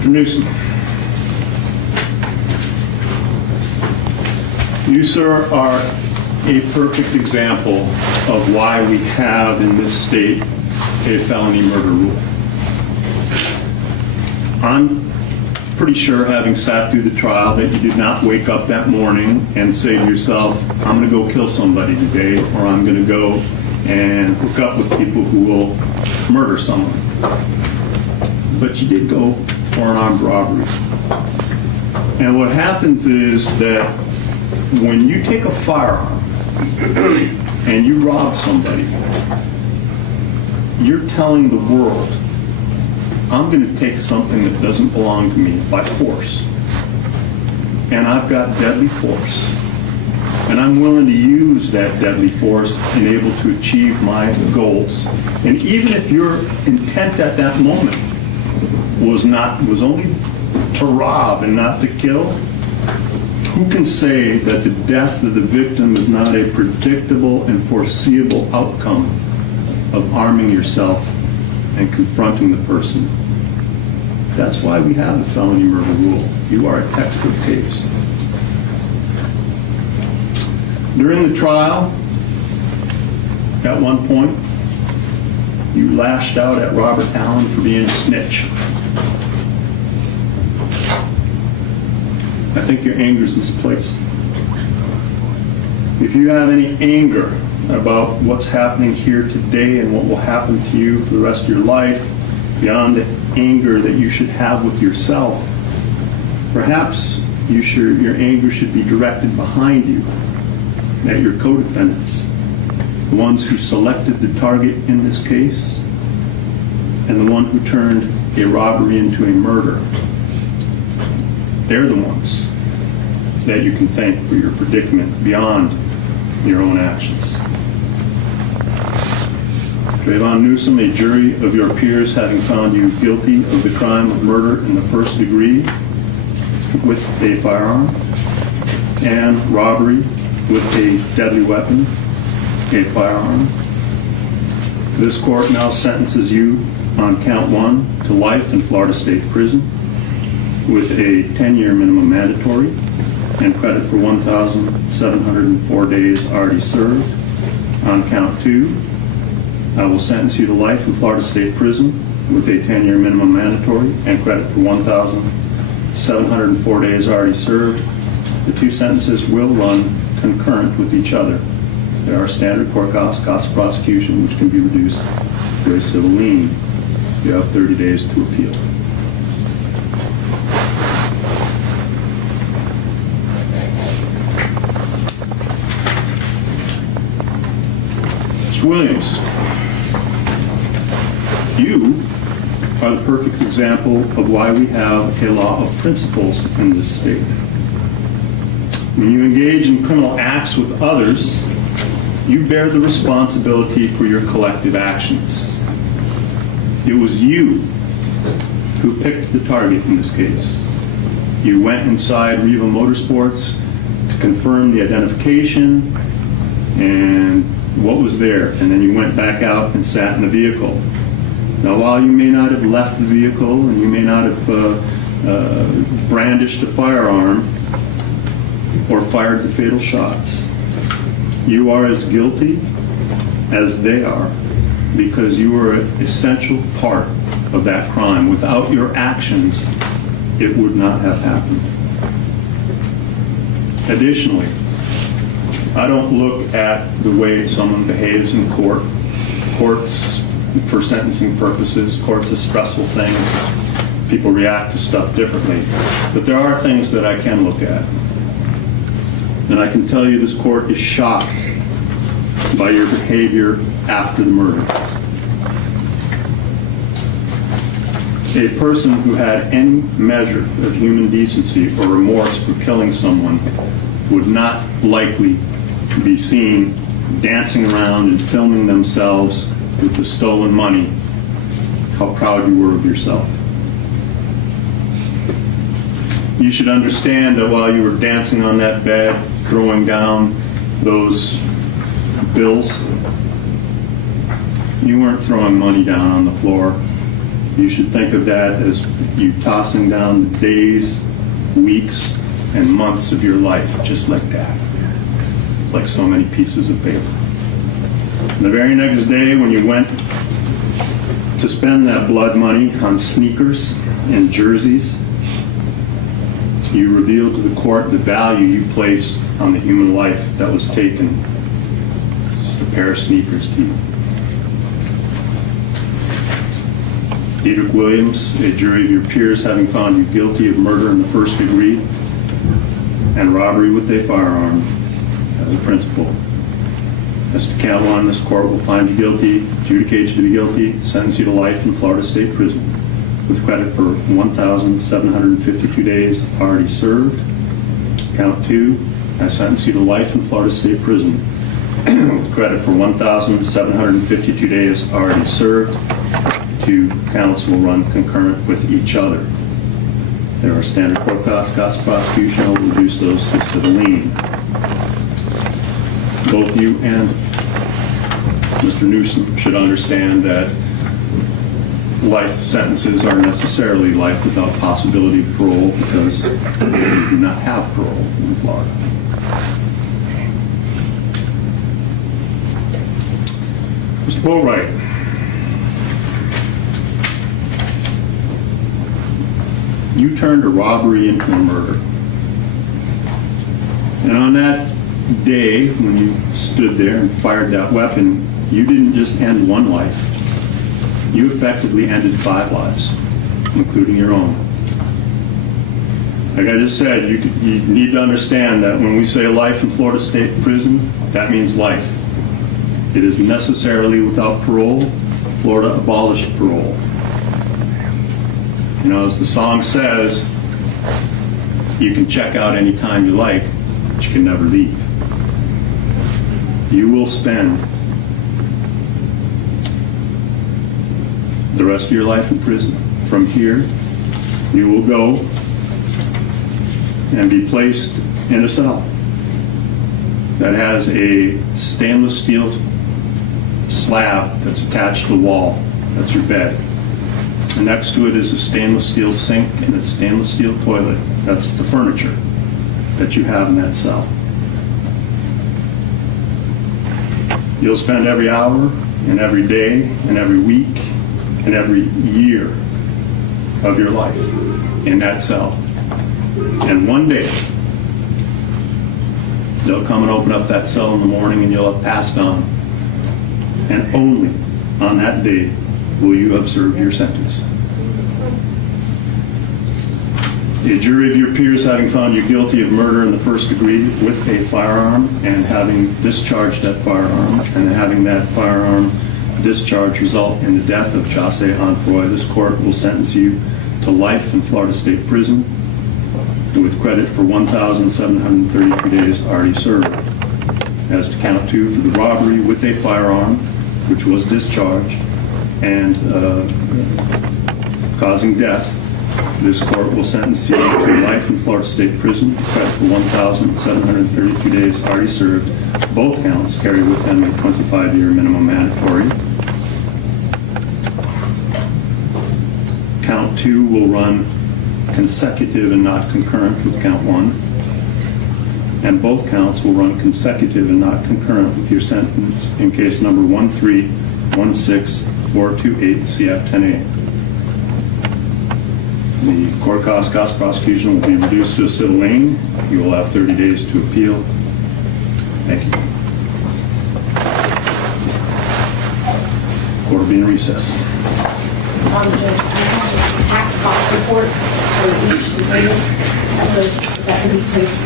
Mr. Newsom. You, sir, are a perfect example of why we have in this state a felony murder rule. I'm pretty sure, having sat through the trial, that you did not wake up that morning and say to yourself, I'm going to go kill somebody today, or I'm going to go and hook up with people who will murder someone. But you did go for an armed robbery. And what happens is that when you take a firearm and you rob somebody, you're telling the world, I'm going to take something that doesn't belong to me by force. And I've got deadly force. And I'm willing to use that deadly force and able to achieve my goals. And even if your intent at that moment was only to rob and not to kill, who can say that the death of the victim is not a predictable and foreseeable outcome of arming yourself and confronting the person? That's why we have the felony murder rule. You are a textbook case. During the trial, at one point, you lashed out at Robert Allen for being a snitch. I think your anger is misplaced. If you have any anger about what's happening here today and what will happen to you for the rest of your life, beyond the anger that you should have with yourself, perhaps your anger should be directed behind you at your co-defendants, the ones who selected the target in this case, and the one who turned a robbery into a murder. They're the ones that you can thank for your predicament beyond your own actions. Trayvon Newsom, a jury of your peers having found you guilty of the crime of murder in the first degree with a firearm and robbery with a deadly weapon, a firearm. This court now sentences you on count 1 to life in Florida State Prison with a 10-year minimum mandatory and credit for 1,704 days already served. On count 2, I will sentence you to life in Florida State Prison with a 10-year minimum mandatory and credit for 1,704 days already served. The two sentences will run concurrent with each other. There are standard court costs of prosecution, which can be reduced to a civil lien. You have 30 days to appeal. Mr. Williams, you are the perfect example of why we have a law of principles in this state. When you engage in criminal acts with others, you bear the responsibility for your collective actions. It was you who picked the target in this case. You went inside Riva Motorsports to confirm the identification and what was there, and then you went back out and sat in the vehicle. Now, while you may not have left the vehicle and you may not have brandished a firearm or fired the fatal shots, you are as guilty as they are because you were an essential part of that crime. Without your actions, it would not have happened. Additionally, I don't look at the way someone behaves in court. Courts, for sentencing purposes, court's a stressful thing. People react to stuff differently. But there are things that I can look at. And I can tell you this court is shocked by your behavior after the murder. A person who had any measure of human decency or remorse for killing someone would not likely be seen dancing around and filming themselves with the stolen money. How proud you were of yourself. You should understand that while you were dancing on that bed, throwing down those bills, you weren't throwing money down on the floor. You should think of that as you tossing down the days, weeks, and months of your life, just like that. Like so many pieces of paper. And the very next day, when you went to spend that blood money on sneakers and jerseys, you revealed to the court the value you place on the human life that was taken. Just a pair of sneakers to you. Diedrich Williams, a jury of your peers having found you guilty of murder in the first degree and robbery with a firearm as a principal. As to count one, this court will find you guilty, adjudicate you to be guilty, sentence you to life in Florida State Prison with credit for 1,752 days already served. Count two, I sentence you to life in Florida State Prison with credit for 1,752 days already served. Two counts will run concurrent with each other. There are standard court costs of prosecution. I'll reduce those to civil lien. Both you and Mr. Newsom should understand that life sentences are necessarily life without possibility of parole because we do not have parole in Florida. Mr. Boatwright. You turned a robbery into a murder. And on that day, when you stood there and fired that weapon, you didn't just end one life. You effectively ended 5 lives, including your own. Like I just said, you need to understand that when we say life in Florida State Prison, that means life. It is necessarily without parole. Florida abolished parole. You know, as the song says, you can check out anytime you like, but you can never leave. You will spend the rest of your life in prison. From here, you will go and be placed in a cell that has a stainless steel slab that's attached to the wall. That's your bed. And next to it is a stainless steel sink and a stainless steel toilet. That's the furniture that you have in that cell. You'll spend every hour and every day and every week and every year of your life in that cell. And one day, they'll come and open up that cell in the morning and you'll have passed on. And only on that day will you have served your sentence. A jury of your peers having found you guilty of murder in the first degree with a firearm and having discharged that firearm and having that firearm discharge result in the death of Chasse Onfroy, this court will sentence you to life in Florida State Prison with credit for 1,732 days already served. As to count two for the robbery with a firearm, which was discharged and causing death, this court will sentence you to life in Florida State Prison with credit for 1,732 days already served. Both counts carry with them a 25-year minimum mandatory. Count two will run consecutive and not concurrent with count one. And both counts will run consecutive and not concurrent with your sentence in case number 1316428 CF 10A. The court cost prosecution will be reduced to a civil lien. You will have 30 days to appeal. Thank you. Court will be in recess. Judge, I have a tax cost report for each defendant. That can be placed